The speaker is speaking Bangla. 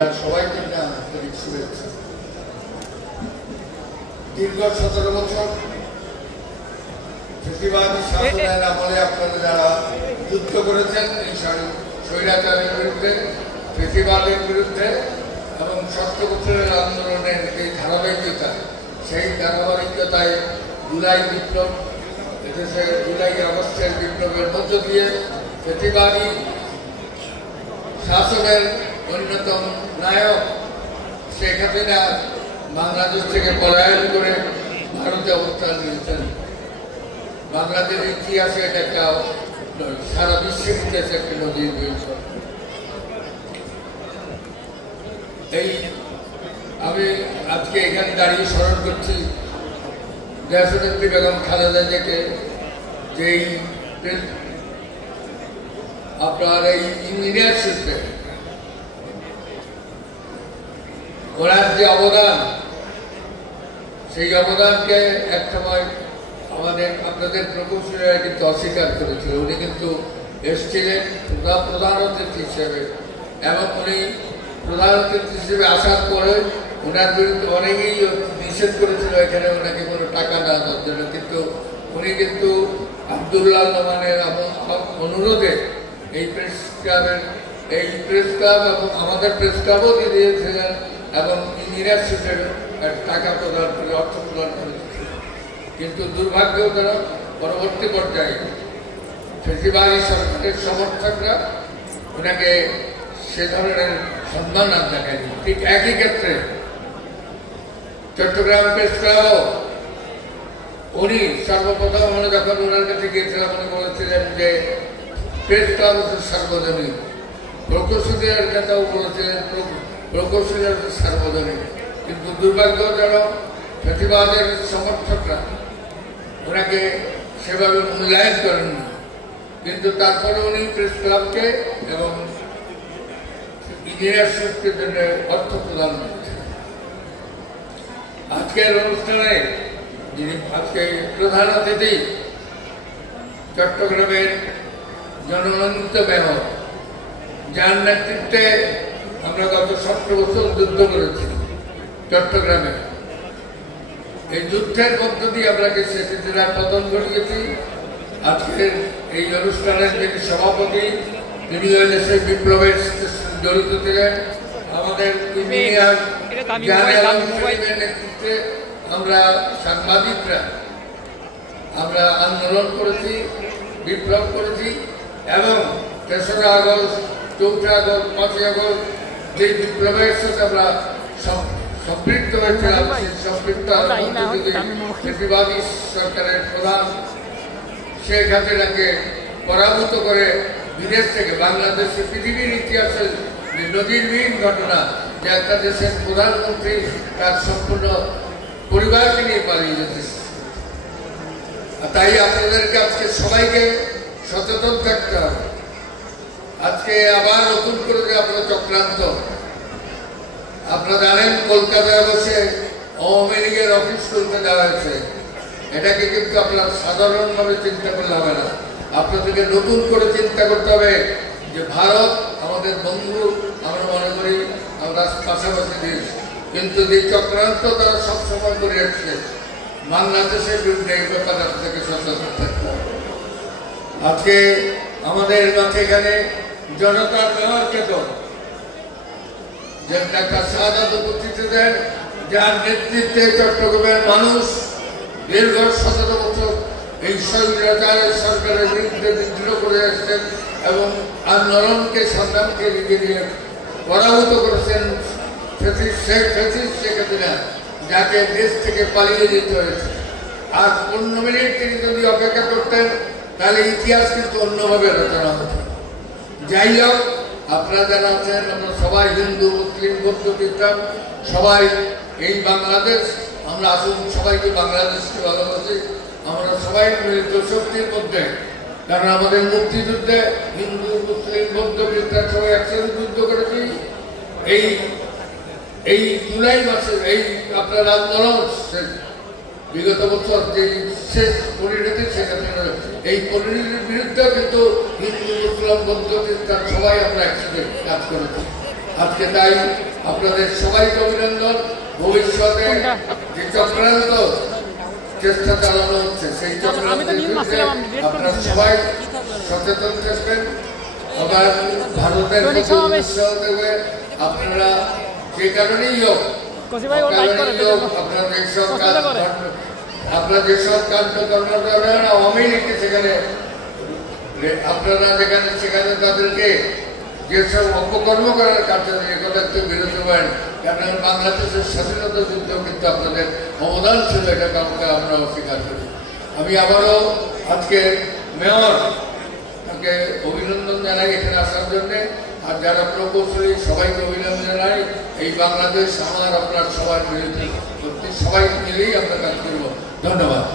সবাইকে আন্তরিক শুভেচ্ছা। দীর্ঘ 17 বছর ফ্যাসিবাদী শাসনের আমলে আপনারা যারা যুদ্ধ করেছেন এই স্বৈরাচারের বিরুদ্ধে, ফ্যাসিবাদের বিরুদ্ধে এবং 7 বছরের আন্দোলনের যে ধারাবাহিকতা, সেই ধারাবাহিকতায় জুলাই বিপ্লব, এদেশে জুলাই আগস্টের বিপ্লবের মধ্য দিয়ে ফ্যাসিবাদী শাসনের অন্যতম নায়ক শেখ হাসিনা বাংলাদেশ থেকে পলায়ন করে ভারতে অবস্থান নিয়েছেন। বাংলাদেশের ইতিহাসে এটা একটা সারা বিশ্বের ইতিহাসে একটা নজির হয়েছে। এই আমি আজকে এখানে দাঁড়িয়ে স্মরণ করছি দেশনেত্রী বেগম খালেদা জিয়াকে, যেই আপনার এই ইঞ্জিনিয়ার শিল্পে ওনার যে অবদান, সেই অবদানকে এক সময় আপনাদের প্রকৌশলীরা কিন্তু অস্বীকার করেছিল। উনি কিন্তু এসেছিলেন প্রধান অতিথি হিসেবে, এবং উনি প্রধান অতিথি হিসেবে আসার পরে ওনার বিরুদ্ধে অনেকেই নিষেধ করেছিল এখানে ওনাকে কোনো টাকা না দেওয়ার জন্য, কিন্তু উনি কিন্তু আব্দুল্লাহ নোমানের অনুরোধে এই প্রেস ক্লাব এবং আমাদের প্রেস ক্লাবও দিয়েছিলেন এবং ইঞ্জিনিয়ারশিপের টাকা প্রদান করে, অর্থ প্রদান করেছিল। কিন্তু দুর্ভাগ্য তারা পরবর্তী পর্যায়ে ফ্যাসিবাদী সরকারের সমর্থকরা ওনাকে সে ধরনের সম্মান আর দেখায়নি। ঠিক একই ক্ষেত্রে চট্টগ্রাম প্রেস ক্লাবও উনি সর্বপ্রথম যখন ওনার কাছে গিয়েছিলাম উনি বলেছিলেন যে প্রেস ক্লাব হচ্ছে সার্বজনীন, প্রকৌশলীর কথাও বলেছিলেন প্রকৌশলীর হচ্ছে সার্বজনীন। কিন্তু দুর্ভাগ্যজনক ফ্যাসিবাদের সমর্থকরা ওনাকে সেভাবে মূল্যায়ন করেননি, কিন্তু তারপরে উনি প্রেস ক্লাবকে এবং ইঞ্জিনিয়ারশিপের জন্য অর্থ প্রদান করেছেন। আজকের অনুষ্ঠানে যিনি আজকে প্রধান অতিথি চট্টগ্রামের জনমনোনীত মেয়র, যার নেতৃত্বে আমরা গত 17 বছর যুদ্ধ করেছি চট্টগ্রামে। এই যুদ্ধের মধ্য দিয়ে আমরা শেখ হাসিনার পতন ঘটিয়েছি। আজকের এই অনুষ্ঠানের যিনি সভাপতি, তিনি সেই বিপ্লবের জড়িত ছিলেন। আমাদের নেতৃত্বে আমরা সাংবাদিকরা আমরা আন্দোলন করেছি, বিপ্লব করেছি, এবং 3রা আগস্ট, 4ঠা আগস্ট, 5ই আগস্ট যে বিপ্লবের সাথে আমরা সম্পৃক্ত হয়েছিলাম, সেই সম্পৃক্ত ফ্যাসিবাদী সরকারের প্রধান শেখ হাসিনাকে পরাভূত করে বিদেশ থেকে বাংলাদেশে পৃথিবীর ইতিহাসে নজিরবিহীন ঘটনা যে একটা দেশের প্রধানমন্ত্রী তার সম্পূর্ণ পরিবারকে নিয়ে পালিয়ে যেতে। তাই আপনাদেরকে আজকে সবাইকে সচেতন থাকতে হবে। আজকে আবার নতুন করে যে আপনারা চক্রান্ত, আপনারা জানেন কলকাতায় বসে আওয়ামী লীগের অফিস খুলতে দেওয়া হয়েছে। এটাকে কিন্তু আপনার সাধারণভাবে চিন্তা করলে হবে না, আপনাদেরকে নতুন করে চিন্তা করতে হবে যে ভারত আমাদের বন্ধু, আমরা মনে করি আমরা পাশাপাশি দেশ, কিন্তু যে চক্রান্ত তারা সবসময় করে আসছে বাংলাদেশের বিরুদ্ধে, এই ব্যাপারে আপনাকে সচেতন থাকতে হবে। আজকে আমাদের মাঝে এখানে জনতার মেয়রকে তো যে ডাক্তার শাহাদাত উপস্থিত দেন, যার নেতৃত্বে চট্টগ্রামের মানুষ দীর্ঘ 17 বছর এই স্বৈরাচারের সরকারের বিরুদ্ধে বিদ্রোহ করে আসছেন এবং আন্দোলনকে সংগ্রামকে এগিয়ে নিয়ে পরাভূত করেছেন শেখ হাসিনা, যাকে দেশ থেকে পালিয়ে যেতে হয়েছে। আর 15 মিনিট তিনি যদি অপেক্ষা করতেন তাহলে ইতিহাস কিন্তু অন্যভাবে রচনা হতো। যাই হোক, আপনারা যারা আছেন, আমরা সবাই হিন্দু, মুসলিম, বৌদ্ধ, খ্রিস্টান, সবাই এই বাংলাদেশ, আমরা আসুন সবাইকে বাংলাদেশকে ভালোবাসি। আমরা সবাই মিলিত শক্তির মধ্যে, কারণ আমাদের মুক্তিযুদ্ধে হিন্দু, মুসলিম, বৌদ্ধ, খ্রিস্টান সবাই একসাথে যুদ্ধ করেছি। এই জুলাই মাসে এই আপনার আন্দোলন বিগত বছর যে শেষ পরিণতি, সেখানে এই পরিণতির বিরুদ্ধে কিন্তু হিন্দু, মুসলিম, বৌদ্ধ, খ্রিস্টান সবাই আমরা একসাথে কাজ করেছি। আজকে তাই আপনাদের সবাইকে অভিনন্দন। ভবিষ্যতে যে চক্রান্ত চেষ্টা চালানো হচ্ছে সেই চক্রান্তের বিরুদ্ধে আপনারা সবাই সচেতন থাকবেন। আবার ভারতের উৎসাহ দেবে। আপনারা যে কারণেই হোক আপনারা যেসব কার্যকর্ম আওয়ামী লীগকে সেখানে আপনারা সেখানে তাদেরকে যেসব অপকর্ম করার কার্য একথা বিরত করেন। কারণ বাংলাদেশের স্বাধীনতা যুদ্ধ কিন্তু আপনাদের অবদান ছিল, এটা কাউকে আমরা অস্বীকার করি। আমি আবারও আজকে মেয়র তাকে অভিনন্দন জানাই এখানে আসার জন্যে, আর যারা প্রকৌশলী সবাইকে অভিনন্দন জানাই। এই বাংলাদেশ আমার আপনার সবার মিলিত সবাই মিলেই আমরা কাজ করব। ধন্যবাদ।